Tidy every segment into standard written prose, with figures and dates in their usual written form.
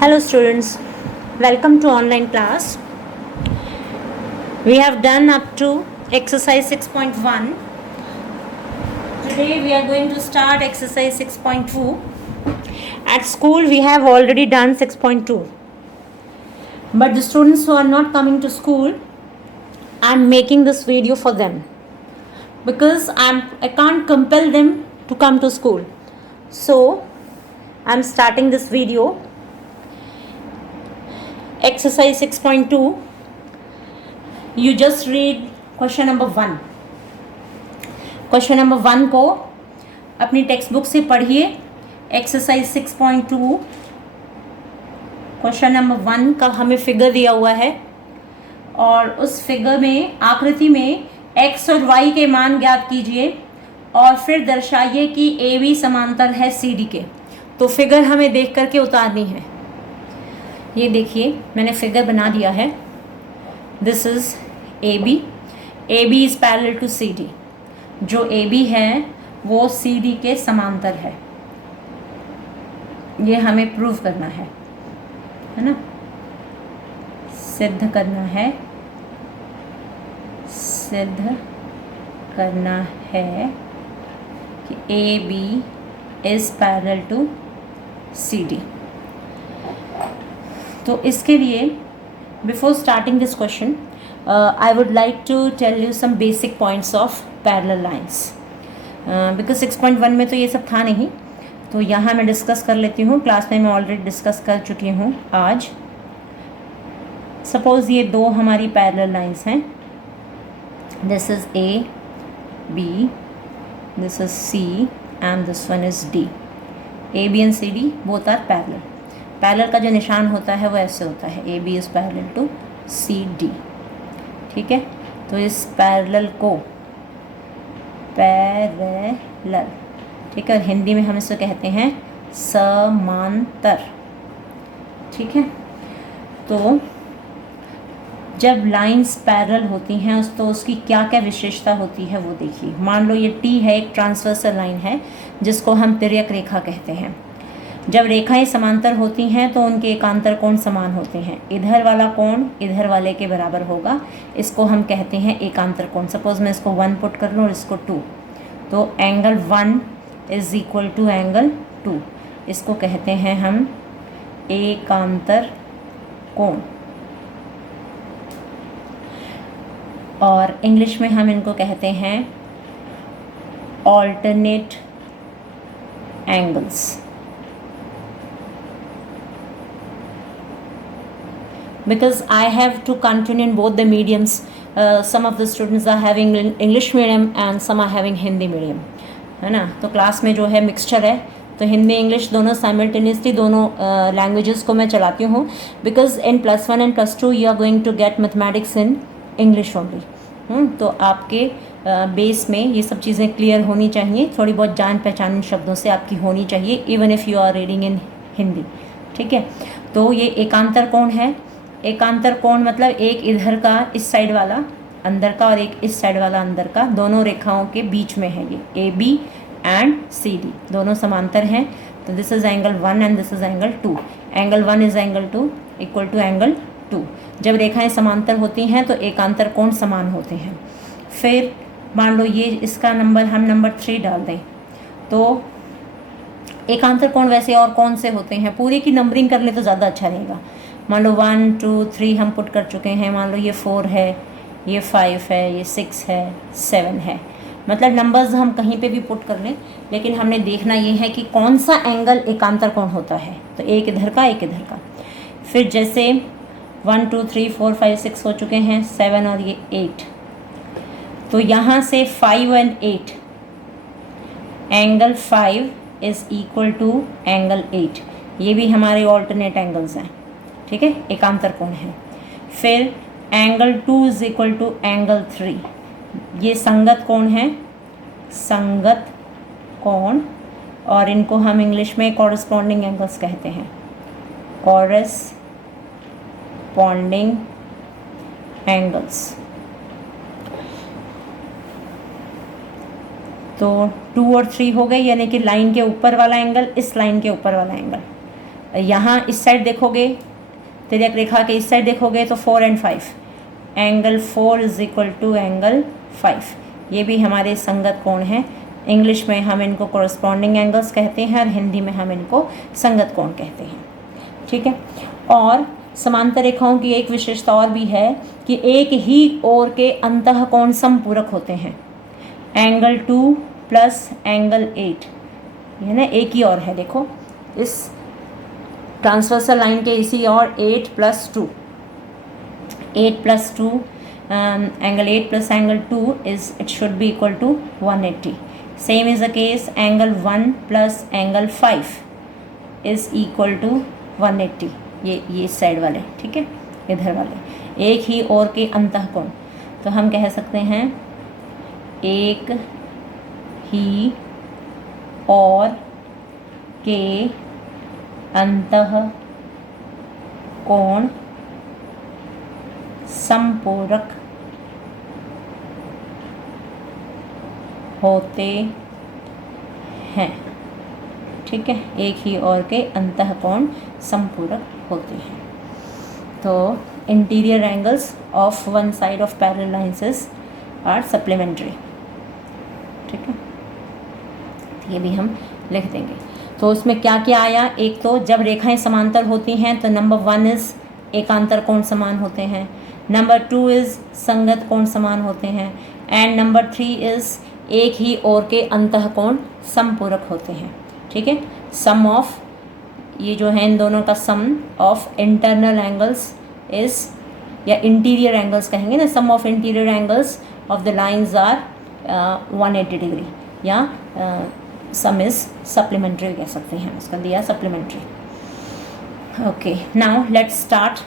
Hello students, welcome to online class. We have done up to exercise 6.1. Today we are going to start exercise 6.2. At school we have already done 6.2. But the students who are not coming to school, I am making this video for them. Because I can't compel them to come to school. So I am starting this video. Exercise 6.2, you just read question number 1. Question number 1 को अपनी text book से पढ़िए. Exercise 6.2 question number 1 का हमें figure दिया हुआ है और उस फिगर में आकृति में x और y के मान ज्ञात कीजिए और फिर दर्शाइए कि AB समांतर है CD के. तो फिगर हमें देख करके उतारनी है. ये देखिए मैंने फिगर बना दिया है. This is AB. AB is parallel to CD. जो AB है वो CD के समांतर है. ये हमें प्रूव करना है ना, सिद्ध करना है कि AB is parallel to CD. तो इसके लिए before starting this question I would like to tell you some basic points of parallel lines. Because 6.1 में तो ये सब था नहीं, तो यहाँ मैं डिस्कस कर लेती हूँ. क्लास में मैं ऑलरेडी डिस्कस कर चुकी हूँ आज. सपोज़ ये दो हमारी पैरेलल लाइंस हैं. This is A, B, this is C and this one is D. AB and CD both are parallel. Parallel का जो निशान होता है वो ऐसे होता है, AB is parallel to CD. ठीक है, तो इस पैरेलल को पैरेलल, ठीक है, और हिंदी में हम इसे कहते हैं समांतर. ठीक है, तो जब लाइंस पैरेलल होती हैं तो उसकी क्या क्या विशेषता होती है वो देखिए. मान लो ये T है, एक ट्रांसवर्सल लाइन है जिसको हम तिर्यक रेखा कहते हैं. जब रेखाएं समांतर होती हैं तो उनके एकांतर कोण समान होते हैं. इधर वाला कोण इधर वाले के बराबर होगा. इसको हम कहते हैं एकांतर कोण. सपोज़ मैं इसको 1 पुट कर लूँ और इसको 2, तो angle 1 is equal to angle 2. इसको कहते हैं हम एकांतर कोण. और इंग्लिश में हम इनको कहते हैं alternate angles. Because I have to continue in both the mediums. Some of the students are having English medium and some are having Hindi medium, है ना. तो क्लास में जो है मिक्सचर है, तो हिंदी इंग्लिश दोनों साइमल्टेनियसली दोनों लैंग्वेजेस को मैं चलाती हूँ. Because in +1 and +2 you are going to get mathematics in English only. तो आपके बेस में ये सब चीज़ें क्लियर होनी चाहिए. थोड़ी बहुत जान पहचान इन शब्दों से आपकी होनी चाहिए, even if you are reading in Hindi. ठीक है, तो ये एकांतर कोण है. एकांतर कोण मतलब एक इधर का इस साइड वाला अंदर का और एक इस साइड वाला अंदर का, दोनों रेखाओं के बीच में है. ये AB एंड CD दोनों समांतर हैं. तो this is angle 1 and this is angle 2. Angle 1 is angle 2 equal to angle 2. जब रेखाएं समांतर होती हैं तो एकांतर कोण समान होते हैं. फिर मान लो ये इसका नंबर हम नंबर 3 डाल दें, तो एकांतर कोण वैसे और कौन से होते हैं, पूरी की नंबरिंग कर ले तो ज़्यादा अच्छा रहेगा. मान लो 1 2 3 हम पुट कर चुके हैं. मान लो ये 4 है, ये 5 है, ये 6 है, 7 है. मतलब नंबर्स हम कहीं पे भी पुट कर लें, लेकिन हमने देखना ये है कि कौन सा एंगल एकांतर कोण होता है. तो एक इधर का एक इधर का. फिर जैसे 1 2 3 4 5 6 हो चुके हैं, 7 और ये 8. तो यहाँ से 5 and 8, angle 5 is equal to angle 8. ये भी हमारे ऑल्टरनेट एंगल्स हैं. ठीक है, एकांतर कोण है. फिर angle 2 is equal to angle 3. ये संगत कोण है, संगत कोण, और इनको हम इंग्लिश में कॉरस्पॉन्डिंग एंगल्स कहते हैं. Corresponding angles. तो 2 और 3 हो गए, यानी कि लाइन के ऊपर वाला एंगल, इस लाइन के ऊपर वाला एंगल. यहाँ इस साइड देखोगे, तिर्यक रेखा के इस साइड देखोगे तो 4 and 5, angle 4 is equal to angle 5, ये भी हमारे संगत कोण हैं। इंग्लिश में हम इनको कॉरस्पॉन्डिंग एंगल्स कहते हैं और हिंदी में हम इनको संगत कोण कहते हैं। ठीक है। और समांतर रेखाओं की एक विशेषता और भी है कि एक ही ओर के अंतः कोण समपूरक होते हैं। एंगल 2 प्लस एंगल 8, ये ना एक ही और है, देखो इस ट्रांसवर्सल लाइन के इसी और 8 + 2, 8 + 2 angle 8 plus angle 2 is it should be equal to 180। Same is the case angle 1 plus angle 5 is equal to 180, ये इस साइड वाले, ठीक है, इधर वाले एक ही ओर के अंतः कोण। तो हम कह सकते हैं एक ही ओर के अंतः कोण समपूरक होते हैं। ठीक है, एक ही ओर के अंतः कोण समपूरक होते हैं। तो interior angles of one side of parallel lines are supplementary. ठीक है, ये भी हम लिख देंगे। तो उसमें क्या क्या आया, एक तो जब रेखाएं समांतर होती हैं तो नंबर 1 इज़ एकांतर कोण समान होते हैं, नंबर 2 इज़ संगत कोण समान होते हैं, एंड नंबर 3 इज़ एक ही ओर के अंतः कोण समपूरक होते हैं। ठीक है, सम ऑफ, ये जो है इन दोनों का sum of internal angles is, या इंटीरियर एंगल्स कहेंगे ना, sum of interior angles of the lines are 180 degree, या सम इज सप्लीमेंट्री कह सकते हैं, उसका दिया supplementary. Okay, now let's start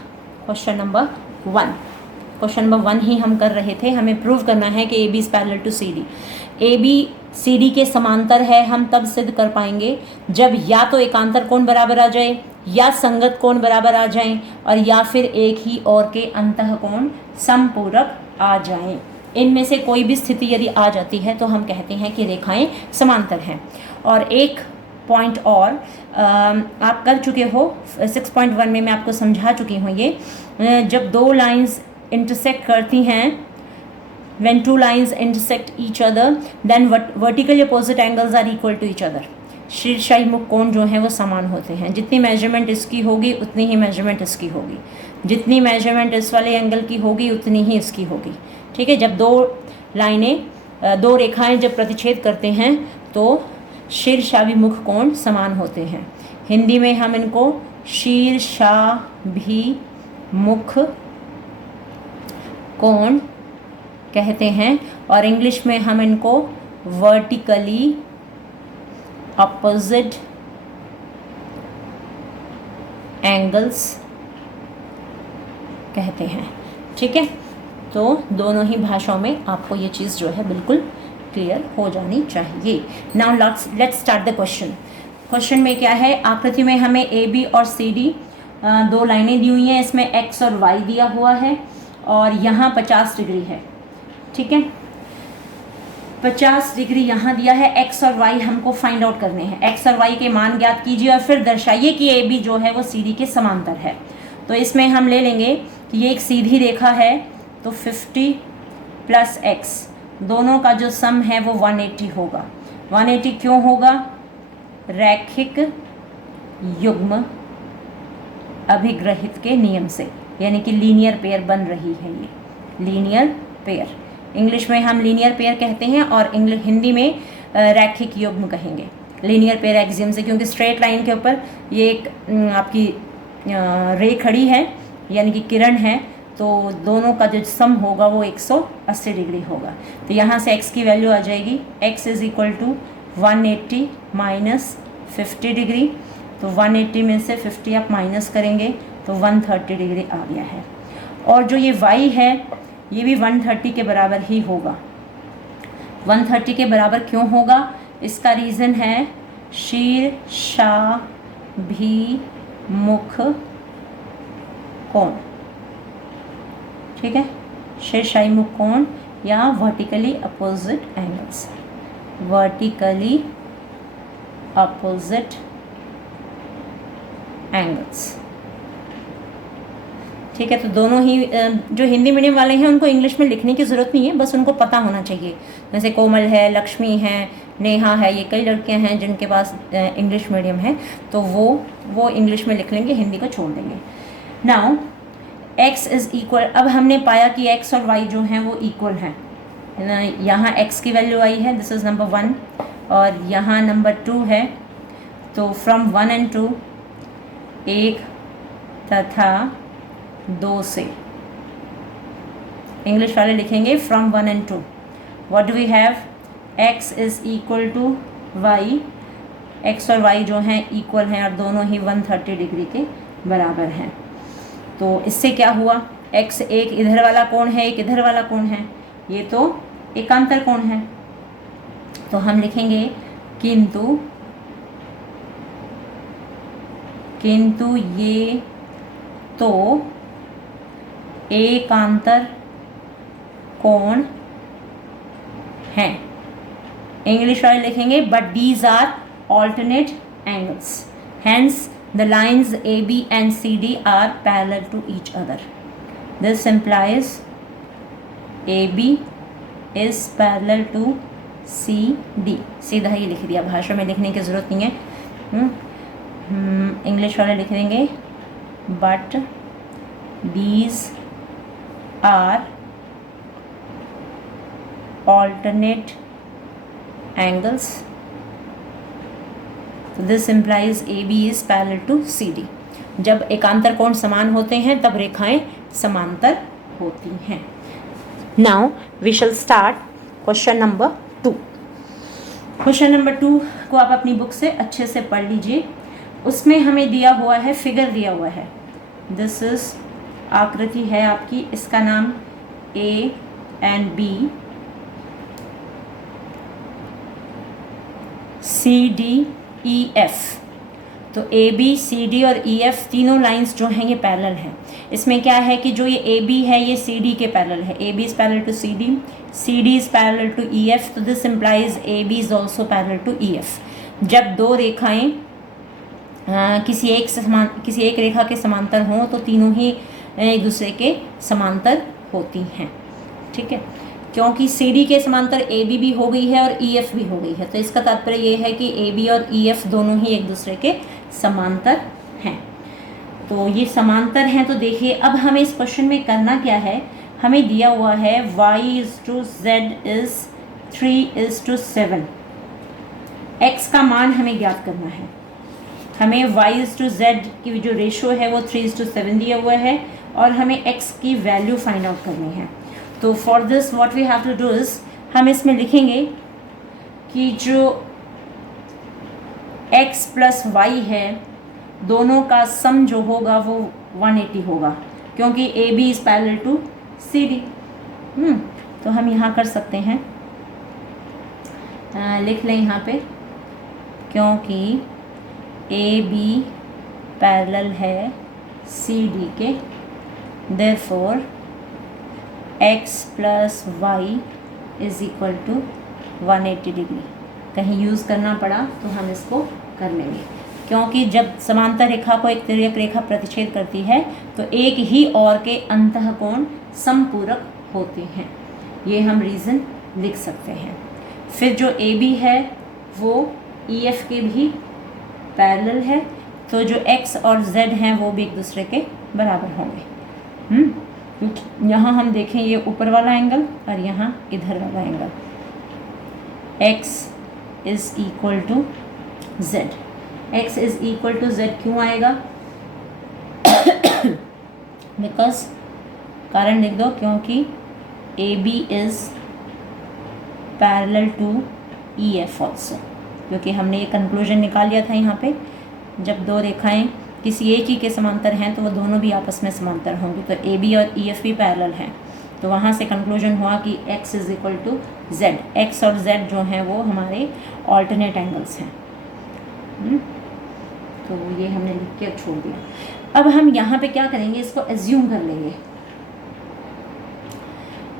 question number 1। Question number 1 ही हम कर रहे थे, हमें प्रूव करना है कि A B is parallel to C D. A B C D के समांतर है, हम तब सिद्ध कर पाएंगे जब या तो एकांतर कोण बराबर आ जाए, या संगत कोण बराबर आ जाएं, और या फिर एक ही ओर के अंतः कोण समपूरक आ जाएं। इनमें से कोई भी स्थिति यदि आ जाती है तो हम कहते हैं कि रेखाएं समांतर हैं। और एक पॉइंट और आप कर चुके हो 6.1 में, मैं आपको समझा चुकी हूँ ये, जब दो लाइंस इंटरसेक्ट करती हैं, when two lines intersect each other then vertically opposite angles are equal to each other। शीर्षाई मुख कोण जो हैं वो समान होते हैं, जितनी मेजरमेंट इसकी होगी उतनी ही मेजरमेंट इसकी होगी, जितनी मेजरमेंट इस वाले एंगल की होगी उतनी ही इसकी होगी। ठीक है, जब दो रेखाएं जब प्रतिच्छेद करते हैं तो शीर्षाभिमुख कोण समान होते हैं। हिंदी में हम इनको शीर्षाभिमुख कोण कहते हैं, और इंग्लिश में हम इनको वर्टिकली अपोजिट एंगल्स कहते हैं। ठीक है, तो दोनों ही भाषाओं में आपको ये चीज़ जो है बिल्कुल क्लियर हो जानी चाहिए। Now let's start the question. Question में क्या है, आकृति में हमें ए बी और सी डी दो लाइनें दी हुई हैं, इसमें एक्स और वाई दिया हुआ है, और यहाँ 50 डिग्री है। ठीक है, 50 डिग्री यहाँ दिया है, एक्स और वाई हमको फाइंड आउट करने हैं। एक्स और वाई के मान ज्ञात कीजिए और फिर दर्शाइए कि ए बी जो है वो सी डी के समांतर है। तो इसमें हम ले लेंगे कि ये एक सीधी रेखा है, तो 50 + x, दोनों का जो सम है वो 180 होगा। 180 क्यों होगा, रैखिक युग्म अभिग्रहित के नियम से, यानी कि लीनियर पेयर बन रही है ये, लीनियर पेयर। इंग्लिश में हम लीनियर पेयर कहते हैं और हिंदी में रैखिक युग्म कहेंगे, लीनियर पेयर एक्सियम से, क्योंकि स्ट्रेट लाइन के ऊपर ये एक आपकी रे खड़ी है, यानी कि किरण है, तो दोनों का जो सम होगा वो 180 डिग्री होगा। तो यहाँ से x की वैल्यू आ जाएगी, x is equal to 180 minus 50 degree, तो 180 में से 50 आप माइनस करेंगे तो 130 डिग्री आ गया है। और जो ये y है ये भी 130 के बराबर ही होगा। 130 के बराबर क्यों होगा, इसका रीज़न है शीर्षाभिमुख कोण। ठीक है, शीर्षाभिमुख कोण या vertically opposite angles, vertically opposite angles. ठीक है, तो दोनों ही जो हिंदी मीडियम वाले हैं उनको इंग्लिश में लिखने की ज़रूरत नहीं है, बस उनको पता होना चाहिए। जैसे कोमल है, लक्ष्मी है, नेहा है, ये कई लड़कियां हैं जिनके पास इंग्लिश मीडियम है, तो वो इंग्लिश में लिख लेंगे, हिंदी को छोड़ देंगे। नाउ x इज़ इक्वल, अब हमने पाया कि x और y जो हैं वो इक्वल हैं ना। यहाँ x की वैल्यू आई है, दिस इज़ नंबर 1, और यहाँ नंबर 2 है। तो फ्रॉम 1 and 2, 1 तथा 2 से, इंग्लिश वाले लिखेंगे from 1 and 2। What do we have, x is equal to y, x और y जो हैं इक्वल हैं और दोनों ही 130 डिग्री के बराबर हैं। तो इससे क्या हुआ, x एक इधर वाला कोण है, एक इधर वाला कोण है, ये तो एकांतर कोण है। तो हम लिखेंगे किंतु ये तो एकांतर कोण हैं। इंग्लिश वाले लिखेंगे but these are alternate angles, hence the lines AB and CD are parallel to each other. This implies AB is parallel to CD। सीधा ही लिख दिया, भाषा में लिखने की ज़रूरत नहीं है। इंग्लिश वाले लिख देंगे but these are alternate angles, this implies A B is parallel to C D. जब एकांतर कोण समान होते हैं तब रेखाएं समांतर होती हैं। Now we shall start question number 2। Question number 2 को आप अपनी बुक से अच्छे से पढ़ लीजिए। उसमें हमें दिया हुआ है, फिगर दिया हुआ है, दिस इज आकृति है आपकी, इसका नाम A and B, C D E F. तो ए बी, सी डी और ई एफ तीनों लाइंस जो हैं ये पैरेलल हैं। इसमें क्या है कि जो ये ए बी है ये सी डी के पैरेलल है, A B is parallel to C D is parallel to E F, तो this implies A B is also parallel to E F. जब दो रेखाएं किसी एक रेखा के समांतर हों तो तीनों ही एक दूसरे के समांतर होती हैं। ठीक है, क्योंकि सी डी के समांतर ए बी भी हो गई है और ई एफ भी हो गई है, तो इसका तात्पर्य ये है कि ए बी और ई एफ दोनों ही एक दूसरे के समांतर हैं। तो ये समांतर हैं। तो देखिए अब हमें इस क्वेश्चन में करना क्या है, हमें दिया हुआ है y/z इज़ 3:7। x का मान हमें ज्ञात करना है। हमें y/z की जो रेशो है वो 3:7 दिया हुआ है और हमें x की वैल्यू फाइंड आउट करनी है। तो for this what we have to do is, हम इसमें लिखेंगे कि जो x प्लस y है दोनों का सम जो होगा वो 180 होगा, क्योंकि A B is parallel to C D. तो हम यहाँ कर सकते हैं, लिख लें यहाँ पे, क्योंकि ए बी पैरेलल है सी डी के, therefore x plus y is equal to 180 degree. कहीं यूज़ करना पड़ा तो हम इसको कर लेंगे, क्योंकि जब समांतर रेखा को एक तिर्यक रेखा प्रतिच्छेद करती है तो एक ही और के अंतःकोण समपूरक होते हैं। ये हम रीज़न लिख सकते हैं। फिर जो ए बी है वो ई एफ के भी पैरेलल है, तो जो x और z हैं वो भी एक दूसरे के बराबर होंगे। यहाँ हम देखें ये ऊपर वाला एंगल और यहाँ इधर वाला angle, x is equal to z। x is equal to z क्यों आएगा? बिकॉज कारण लिख दो, क्योंकि A B is parallel to E F also, क्योंकि हमने ये कंक्लूजन निकाल लिया था यहाँ पे, जब दो रेखाएं किसी एक ही के समांतर हैं तो वो दोनों भी आपस में समांतर होंगी। तो ए बी और ई एफ भी पैरेलल हैं, तो वहाँ से कंक्लूजन हुआ कि x is equal to z। x और z जो हैं वो हमारे ऑल्टरनेट एंगल्स हैं। तो ये हमने लिख के छोड़ दिया। अब हम यहाँ पे क्या करेंगे, इसको एज्यूम कर लेंगे,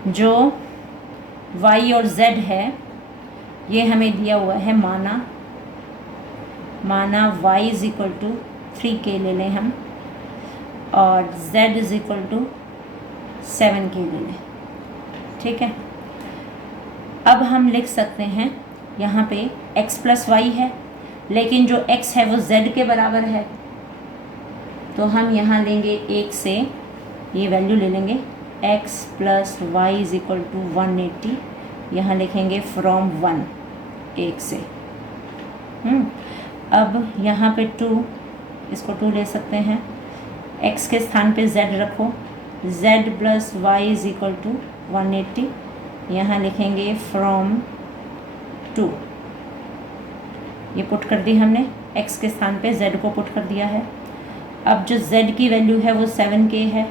जो y और z है ये हमें दिया हुआ है, माना y is equal to 3k ले लें हम, और z is equal to 7k ले लें। ठीक है, अब हम लिख सकते हैं यहाँ पे x प्लस वाई है, लेकिन जो x है वो z के बराबर है, तो हम यहाँ लेंगे 1 से ये वैल्यू ले लेंगे x plus y is equal to 180, यहाँ लिखेंगे फ्रॉम 1 से। अब यहाँ पे 2, इसको 2 ले सकते हैं, x के स्थान पे z रखो, z plus y is equal to 180, यहाँ लिखेंगे फ्रॉम 2, ये पुट कर दी हमने, x के स्थान पे z को पुट कर दिया है। अब जो z की वैल्यू है वो 7k है,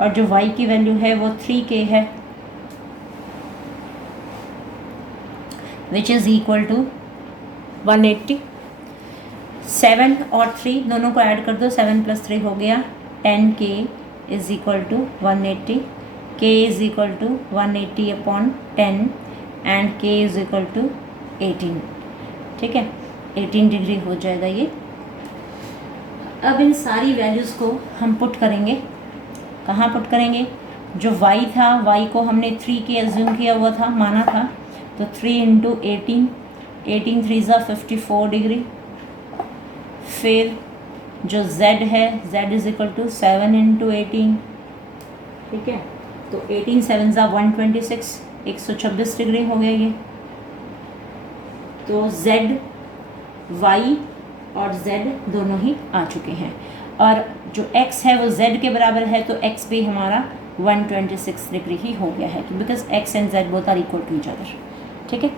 और जो y की वैल्यू है वो 3k है, विच इज़ इक्वल टू 180। 7 और 3 दोनों को ऐड कर दो, 7 प्लस 3 हो गया 10k is equal to 180, k is equal to 180 upon 10 and k is equal to 18। ठीक है, 18 डिग्री हो जाएगा ये। अब इन सारी वैल्यूज़ को हम पुट करेंगे, कहाँ पुट करेंगे? जो y था, y को हमने 3k एज्यूम किया हुआ था, माना था, तो 3 इंटू 18, 18 3 ज़ा 54 डिग्री। फिर जो z है, z is equal to 7 into 18। ठीक है, तो 18 7 ज़ा 126, 126 डिग्री हो गया ये। तो z, y और z दोनों ही आ चुके हैं, और जो x है वो z के बराबर है, तो x भी हमारा 126 डिग्री ही हो गया है, because x and z both are equal to each other. ठीक है,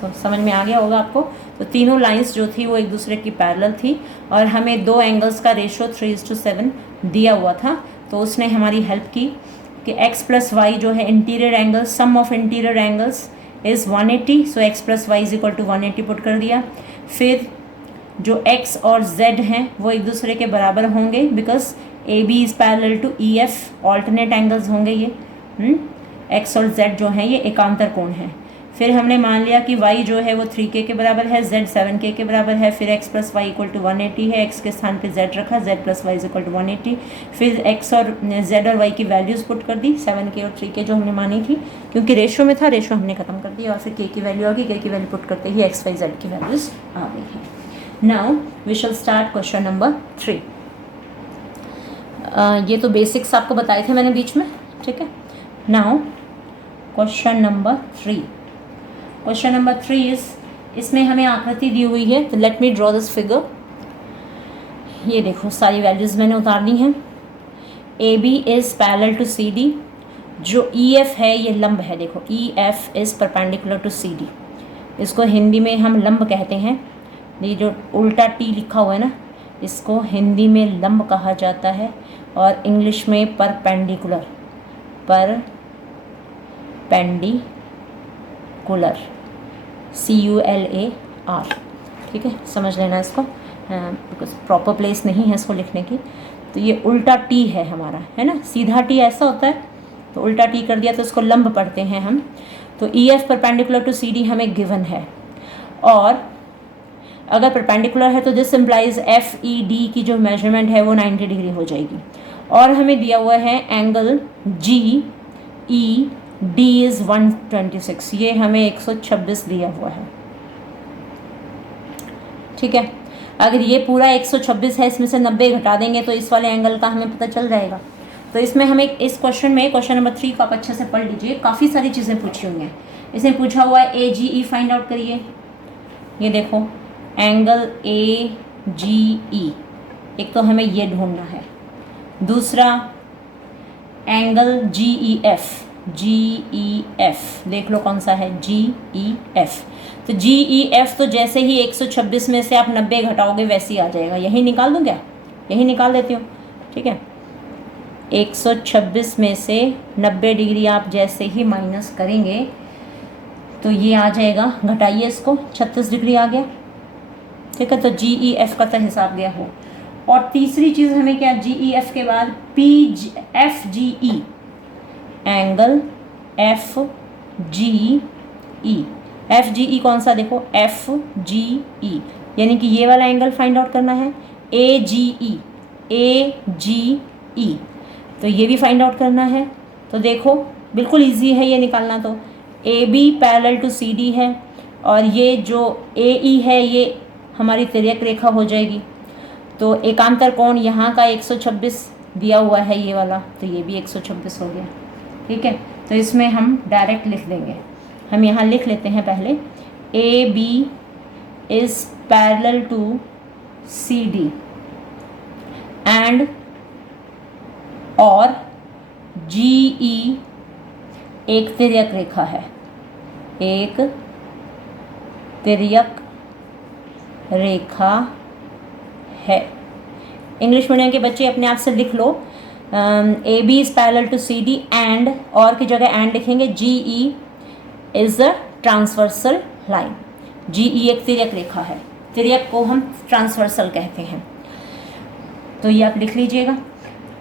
तो समझ में आ गया होगा आपको। तो तीनों लाइंस जो थी वो एक दूसरे की पैरेलल थी, और हमें दो एंगल्स का रेशियो 3:7 दिया हुआ था, तो उसने हमारी हेल्प की कि x प्लस वाई जो है interior angle, sum of interior angles is 180, so x plus y is equal to 180 put कर दिया। फिर जो x और z हैं वो एक दूसरे के बराबर होंगे, because A B is parallel to E F, alternate angles होंगे ये। x और z जो हैं ये एकांतर कोण हैं। फिर हमने मान लिया कि y जो है वो 3k के बराबर है, z 7k के बराबर है। फिर x plus y equal to 180 है, x के स्थान पे z रखा, z plus y is equal to 180। फिर x और z और y की वैल्यूज़ पुट कर दी, 7k और 3k जो हमने मानी थी, क्योंकि रेशियो में था, रेशियो हमने खत्म कर दिया, और फिर k की वैल्यू आ गई, k की वैल्यू पुट करते ही x y z की वैल्यूज़ आ गई हैं। Now we shall start question number 3। ये तो बेसिक्स आपको बताए थे मैंने बीच में। ठीक है, now question number 3। Question number 3 is, इसमें हमें आकृति दी हुई है, तो let me draw this figure. ये देखो सारी वैल्यूज़ मैंने उतार दी हैं। A B is parallel to C D, जो ई एफ है ये लंब है, देखो E F is perpendicular to C D, इसको हिंदी में हम लंब कहते हैं। ये जो उल्टा टी लिखा हुआ है ना, इसको हिंदी में लंब कहा जाता है, और इंग्लिश में परपेंडिकुलर, परपेंडिकुलर, CULAR। ठीक है, समझ लेना इसको, बिकॉज प्रॉपर प्लेस नहीं है इसको लिखने की। तो ये उल्टा टी है हमारा, है ना, सीधा टी ऐसा होता है, तो उल्टा टी कर दिया तो इसको लंब पढ़ते हैं हम। तो EF परपेंडिकुलर टू CD हमें गिवन है, और अगर परपेंडिकुलर है तो दिस इम्प्लाइज FED की जो मेजरमेंट है वो 90 डिग्री हो जाएगी। और हमें दिया हुआ है एंगल GED इज़ 126, ये हमें 126 दिया हुआ है। ठीक है, अगर ये पूरा 126 है, इसमें से 90 घटा देंगे तो इस वाले एंगल का हमें पता चल जाएगा। तो इसमें हमें इस क्वेश्चन में, क्वेश्चन नंबर 3 को आप अच्छे से पढ़ लीजिए, काफ़ी सारी चीज़ें पूछी हुई हैं। इसमें पूछा हुआ है AGE फाइंड आउट करिए। ये देखो एंगल AGE, एक तो हमें ये ढूंढना है, दूसरा एंगल GEF, देख लो कौन सा है, GEF। तो GEF तो जैसे ही 126 में से आप 90 घटाओगे वैसे ही आ जाएगा। यही निकाल दूँ क्या? यही निकाल देती हूँ। ठीक है, 126 में से 90 डिग्री आप जैसे ही माइनस करेंगे तो ये आ जाएगा, घटाइए इसको, 36 डिग्री आ गया। ठीक है, तो GEF का तो हिसाब गया हो। और तीसरी चीज़ हमें क्या, GEF के बाद FGE, एंगल FGE कौन सा, देखो FGE, यानी कि ये वाला एंगल फाइंड आउट करना है। AGE, तो ये भी फाइंड आउट करना है। तो देखो बिल्कुल इजी है ये निकालना। तो AB पैरेलल टू CD है और ये जो AE है ये हमारी तिर्यक रेखा हो जाएगी। तो एकांतर कोण यहाँ का 126 दिया हुआ है ये वाला, तो ये भी 126 हो गया। ठीक है, तो इसमें हम डायरेक्ट लिख देंगे। हम यहाँ लिख लेते हैं पहले AB is parallel to CD and और GE एक तिर्यक रेखा है, एक तिर्यक रेखा है। इंग्लिश मीडियम के बच्चे अपने आप से लिख लो, AB is parallel to CD and, और की जगह एंड लिखेंगे, GE is a transversal line. GE एक तिर्यक रेखा है, तिर्यक को हम ट्रांसवर्सल कहते हैं। तो ये आप लिख लीजिएगा।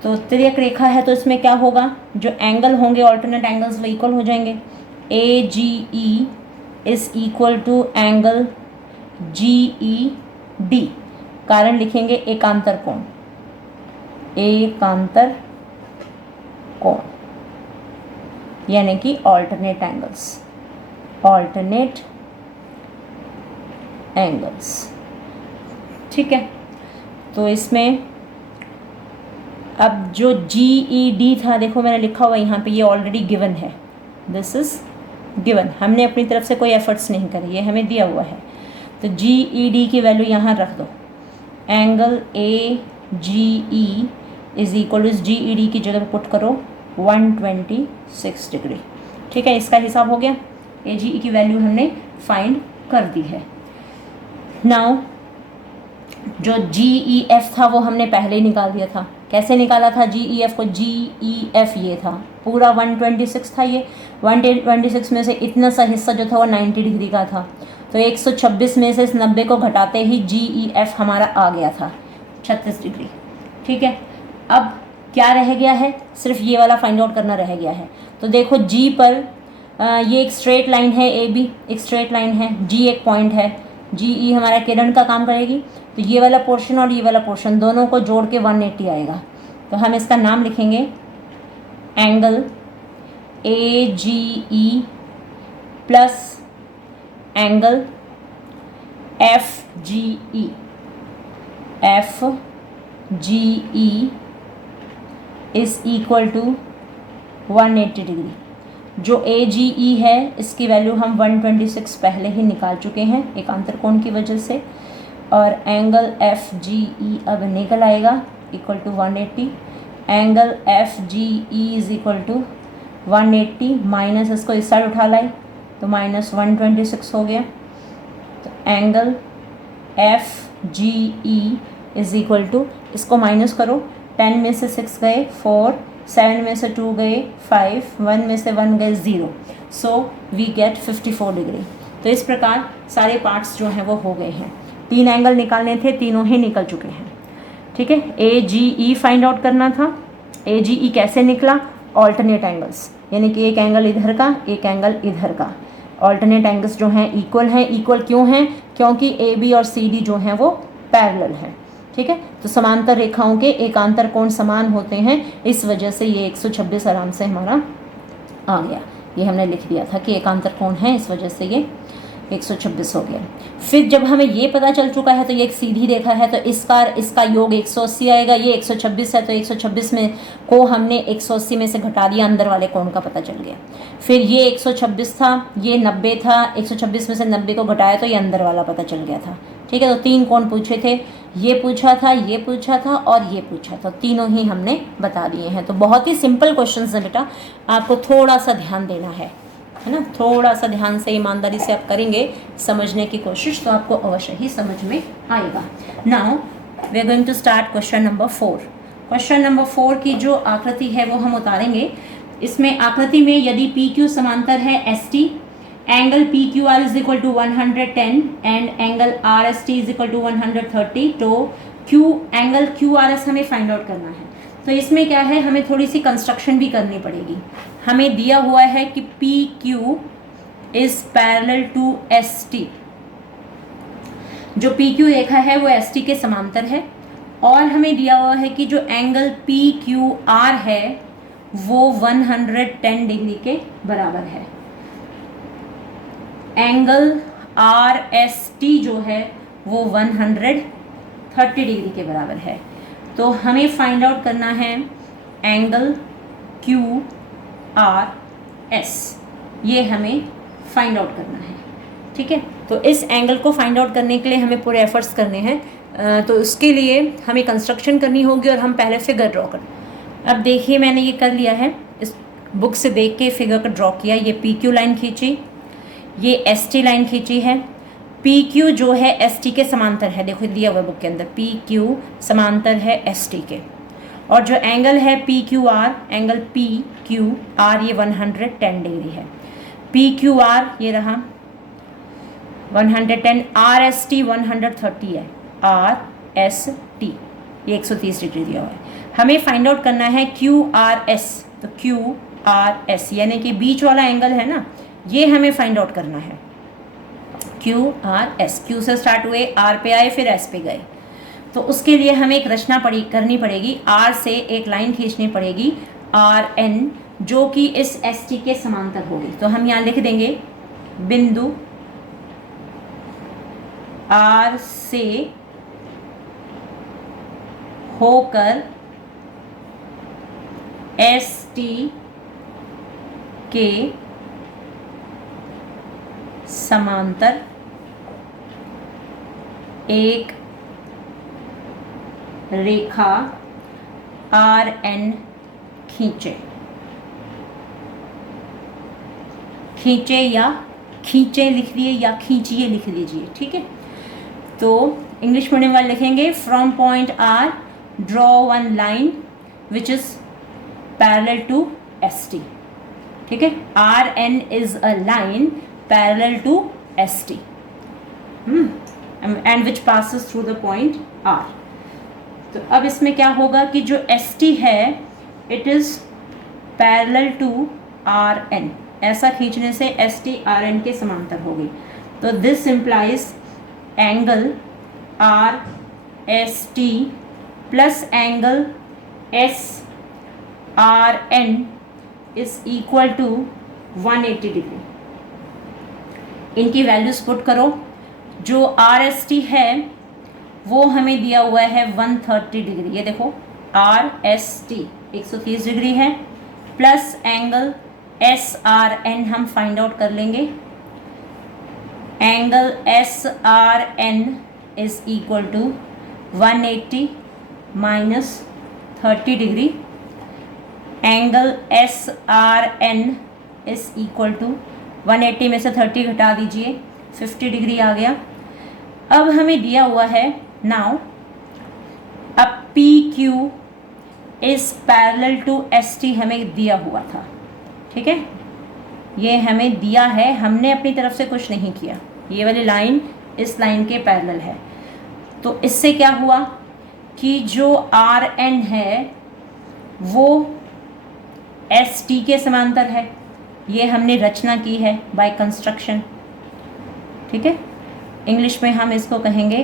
तो तिर्यक रेखा है तो इसमें क्या होगा, जो एंगल होंगे ऑल्टरनेट एंगल्स वो इक्वल हो जाएंगे। AGE is equal to angle GED, कारण लिखेंगे एकांतर कोण, एकांतर कोण यानी कि ऑल्टरनेट एंगल्स, ऑल्टरनेट एंगल्स। ठीक है, तो इसमें अब जो GED था, देखो मैंने लिखा हुआ यहाँ पे, ये ऑलरेडी गिवन है, दिस इज गिवन, हमने अपनी तरफ से कोई एफर्ट्स नहीं करे, ये हमें दिया हुआ है। तो GED की वैल्यू यहाँ रख दो, angle AGE is equal to GED की जगह पुट करो 126 डिग्री। ठीक है, इसका हिसाब हो गया, AGE की वैल्यू हमने फाइंड कर दी है। नाउ जो GEF था वो हमने पहले ही निकाल दिया था। कैसे निकाला था GEF को, GEF ये था, पूरा 126 था, ये 126 में से इतना सा हिस्सा जो था वो 90 डिग्री का था। तो 126 में से इस 90 को घटाते ही GEF हमारा आ गया था 36 डिग्री। ठीक है, अब क्या रह गया है, सिर्फ ये वाला फाइंड आउट करना रह गया है। तो देखो G पर ये एक स्ट्रेट लाइन है, AB एक स्ट्रेट लाइन है, G एक पॉइंट है, GE हमारा किरण का काम करेगी। तो ये वाला पोर्शन और ये वाला पोर्शन दोनों को जोड़ के 180 आएगा। तो हम इसका नाम लिखेंगे angle AGE plus angle FGE, FGE is equal to 180 degree. जो AGE है इसकी वैल्यू हम 126 पहले ही निकाल चुके हैं एकांतर कोण की वजह से, और एंगल FGE अब निकल आएगा equal to 180। Angle FGE is equal to 180 minus इसको इस साइड उठा लाए तो माइनस 126 हो गया। तो angle FGE is equal to, इसको माइनस करो, 10 में से 6 गए 4, 7 में से 2 गए 5, 1 में से 1 गए 0, सो वी गेट 54 डिग्री। तो इस प्रकार सारे पार्ट्स जो हैं वो हो गए हैं। 3 एंगल निकालने थे, तीनों ही निकल चुके हैं। ठीक है, AGE फाइंड आउट करना था। AGE कैसे निकला, ऑल्टरनेट एंगल्स, यानी कि एक एंगल इधर का एक एंगल इधर का, ऑल्टरनेट एंगल्स जो हैं इक्वल हैं। इक्वल क्यों हैं, क्योंकि AB और CD जो हैं वो पैरेलल हैं। ठीक है, तो समांतर रेखाओं के एकांतर कोण समान होते हैं, इस वजह से ये 126 आराम से हमारा आ गया। ये हमने लिख दिया था कि एकांतर कोण है, इस वजह से ये 126 हो गया। फिर जब हमें ये पता चल चुका है तो ये एक सीधी रेखा है, तो इसका योग 180 आएगा। ये 126 है तो 126 में को हमने 180 में से घटा दिया, अंदर वाले कोण का पता चल गया। फिर ये 126 था, ये 90 था, 126 में से 90 को घटाया तो ये अंदर वाला पता चल गया था। ठीक है, तो 3 कोण पूछे थे, ये पूछा था, ये पूछा था और ये पूछा था, तीनों ही हमने बता दिए हैं। तो बहुत ही सिंपल क्वेश्चंस हैं बेटा, आपको थोड़ा सा ध्यान देना है ना, थोड़ा सा ध्यान से ईमानदारी से आप करेंगे समझने की कोशिश तो आपको अवश्य ही समझ में आएगा। Now we are going to start question number 4। Question number 4 की जो आकृति है वो हम उतारेंगे। इसमें आकृति में यदि PQ समांतर है ST, angle PQR is equal to 110 and angle RST is equal to 130, तो एंगल QRS हमें फाइंड आउट करना है। तो इसमें क्या है, हमें थोड़ी सी कंस्ट्रक्शन भी करनी पड़ेगी। हमें दिया हुआ है कि PQ is parallel to ST, जो PQ रेखा है वो ST के समांतर है, और हमें दिया हुआ है कि जो एंगल पी क्यू आर है वो 110 डिग्री के बराबर है। एंगल आर एस टी जो है वो 130 डिग्री के बराबर है। तो हमें फाइंड आउट करना है एंगल क्यू आर एस, ये हमें फाइंड आउट करना है। ठीक है, तो इस एंगल को फाइंड आउट करने के लिए हमें पूरे एफर्ट्स करने हैं। तो उसके लिए हमें कंस्ट्रक्शन करनी होगी और हम पहले फिगर ड्रॉ कर। अब देखिए मैंने ये कर लिया है, इस बुक से देख के फिगर का ड्रॉ किया। ये पी क्यू लाइन खींची, ये एस टी लाइन खींची है। पी क्यू जो है एस टी के समांतर है, देखो दिया हुआ बुक के अंदर पी क्यू समांतर है एस टी के। और जो एंगल है P Q R, angle P Q R ये 110 डिग्री है। पी क्यू आर ये रहा 110, आर एस टी 130 है, आर एस टी ये 130 डिग्री दिया हुआ है। हमें फाइंड आउट करना है क्यू आर एस, तो क्यू आर एस यानी कि बीच वाला एंगल है ना, ये हमें फाइंड आउट करना है। क्यू आर एस, क्यू से स्टार्ट हुए, आर पे आए, फिर एस पे गए। तो उसके लिए हमें एक रचना करनी पड़ेगी। आर से एक लाइन खींचनी पड़ेगी, आर एन, जो कि इस एस टी के समांतर होगी। तो हम यहाँ लिख देंगे बिंदु आर से होकर एस टी के समांतर एक रेखा आर एन खींचे। खींचे या खींचे लिख लिए या खींचिए लिख लीजिए। ठीक है, तो इंग्लिश मीडियम वाले लिखेंगे from point R draw one line which is parallel to S T. ठीक है, R N is a line parallel to S T and which passes through the point R. तो अब इसमें क्या होगा कि जो एस टी है it is parallel to R N, ऐसा खींचने से एस टी आर एन के समांतर होगी। तो this implies angle R S T plus angle S R N is equal to 180 degree. इनकी वैल्यूज पुट करो। जो आर एस टी है वो हमें दिया हुआ है 130 डिग्री, ये देखो आर एस टी 130 डिग्री है, plus angle S R N हम फाइंड आउट कर लेंगे। Angle S R N is equal to 180 minus 30 degree. Angle S R N is equal to 180 में से 30 घटा दीजिए, 50 डिग्री आ गया। अब हमें दिया हुआ है नाउ अब P Q is parallel to S T हमें दिया हुआ था। ठीक है, ये हमें दिया है, हमने अपनी तरफ से कुछ नहीं किया। ये वाली लाइन इस लाइन के पैरेलल है। तो इससे क्या हुआ कि जो आर एन है वो एस टी के समांतर है। ये हमने रचना की है बाय कंस्ट्रक्शन। ठीक है, इंग्लिश में हम इसको कहेंगे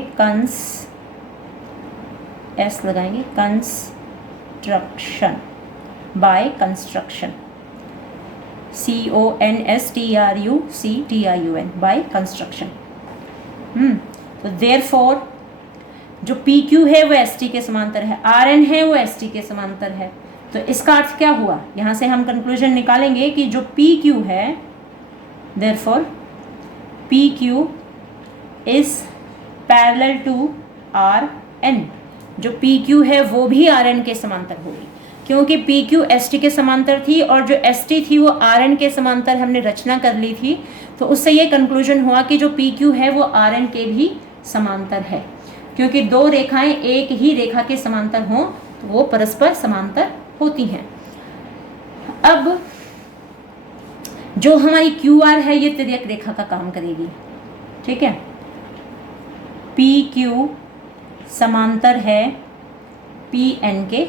एस लगाएंगे, construction, by construction, CONSTRUCTION, by construction. तो देयरफॉर जो PQ है वो ST के समांतर है, RN है वो ST के समांतर है। तो इसका अर्थ क्या हुआ, यहाँ से हम कंक्लूजन निकालेंगे कि जो PQ है therefore PQ is parallel to RN। जो PQ है वो भी RN के समांतर होगी, क्योंकि PQ ST के समांतर थी और जो ST थी वो RN के समांतर हमने रचना कर ली थी। तो उससे ये कंक्लूजन हुआ कि जो PQ है वो RN के भी समांतर है, क्योंकि दो रेखाएं एक ही रेखा के समांतर हों तो वो परस्पर समांतर होती हैं। अब जो हमारी QR है ये तिर्यक रेखा का काम करेगी। ठीक है, PQ समांतर है PN के,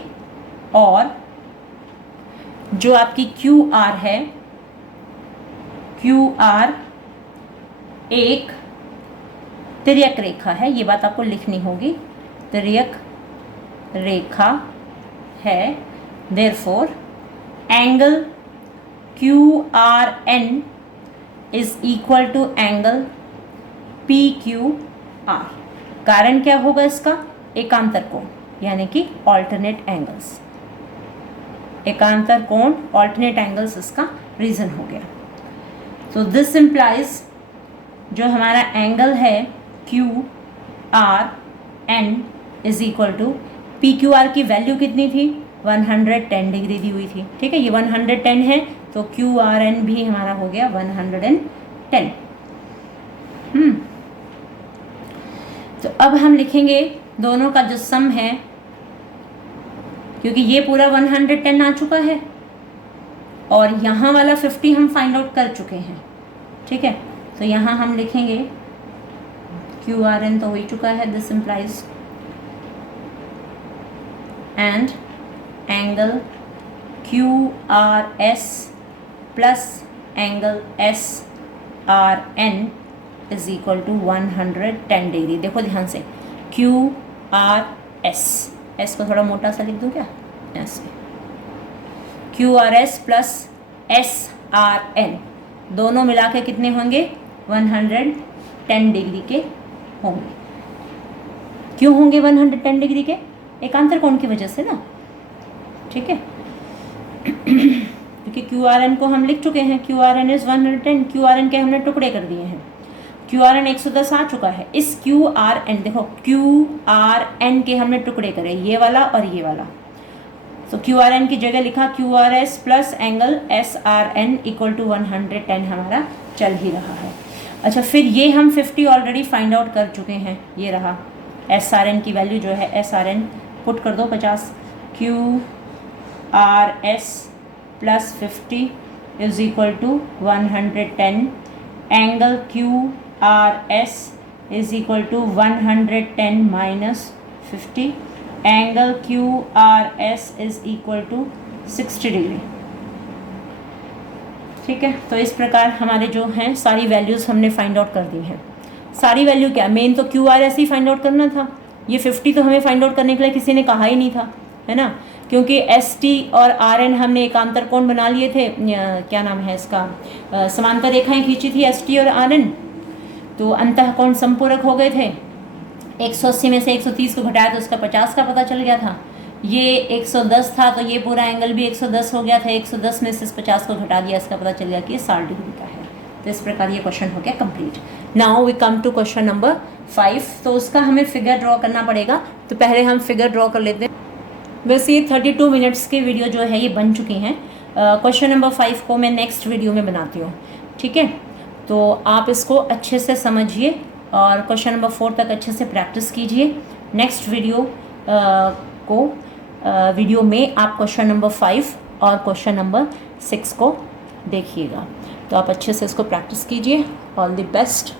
और जो आपकी QR है, QR एक तिर्यक रेखा है। ये बात आपको लिखनी होगी, तिर्यक रेखा है, therefore angle QRN is equal to angle PQR। कारण क्या होगा इसका? एकांतर कोण, यानी कि ऑल्टरनेट एंगल्स। एकांतर कोण, ऑल्टरनेट एंगल्स इसका रीजन हो गया। सो दिस इम्प्लाइज जो हमारा एंगल है QRN is equal to PQR की वैल्यू कितनी थी? 110 डिग्री दी हुई थी। ठीक है, ये 110 है तो QRN भी हमारा हो गया 110। तो अब हम लिखेंगे दोनों का जो सम है, क्योंकि ये पूरा 110 आ चुका है और यहाँ वाला 50 हम फाइंड आउट कर चुके हैं। ठीक है, तो यहाँ हम लिखेंगे QRN तो हो ही चुका है, this implies and angle QRS plus angle SRN is equal to 110 degree. देखो ध्यान से, QRS, एस को थोड़ा मोटा सा लिख दूँ क्या? ऐसे QRS प्लस SRN दोनों मिला के कितने होंगे? 110 डिग्री के होंगे। क्यों होंगे 110 डिग्री के? एकांतर कोण की वजह से ना। ठीक है, क्योंकि QRN को हम लिख चुके हैं, QRN इज 110। QRN के हमने टुकड़े कर दिए हैं, QRN 110 आ चुका है। इस QRN, देखो QRN के हमने टुकड़े करे, ये वाला और ये वाला। तो QRN की जगह लिखा QRS plus angle SRN equal to 110 हमारा चल ही रहा है। अच्छा, फिर ये हम 50 ऑलरेडी फाइंड आउट कर चुके हैं, ये रहा SRN की वैल्यू जो है, SRN पुट कर दो 50। QRS प्लस 50 इज equal to 110, angle QRS is equal to 110 minus 50, angle QRS is equal to 60 degree. ठीक है, तो इस प्रकार हमारे जो हैं सारी वैल्यूज़ हमने फाइंड आउट कर दी हैं। सारी वैल्यू क्या, मेन तो QRS ही फाइंड आउट करना था। ये 50 तो हमें फाइंड आउट करने के लिए किसी ने कहा ही नहीं था, है ना, क्योंकि ST और RN हमने एकांतर कोण बना लिए थे। क्या नाम है इसका, समांतर रेखाएं खींची थी ST और RN, तो अंतः कोण संपूरक हो गए थे। 180 में से 130 को घटाया तो उसका 50 का पता चल गया था। ये 110 था तो ये पूरा एंगल भी 110 हो गया था। 110 में से इस 50 को घटा दिया, इसका पता चल गया कि ये 60 डिग्री का है। तो इस प्रकार ये क्वेश्चन हो गया complete. Now we come to question number 5। तो उसका हमें फिगर ड्रॉ करना पड़ेगा, तो पहले हम फिगर ड्रॉ कर लेते हैं। वैसे ये 32 मिनट्स की वीडियो जो है ये बन चुकी हैं। क्वेश्चन नंबर 5 को मैं नेक्स्ट वीडियो में बनाती हूँ। ठीक है, तो आप इसको अच्छे से समझिए और क्वेश्चन नंबर 4 तक अच्छे से प्रैक्टिस कीजिए। नेक्स्ट वीडियो में आप क्वेश्चन नंबर 5 और क्वेश्चन नंबर 6 को देखिएगा। तो आप अच्छे से इसको प्रैक्टिस कीजिए। All the best.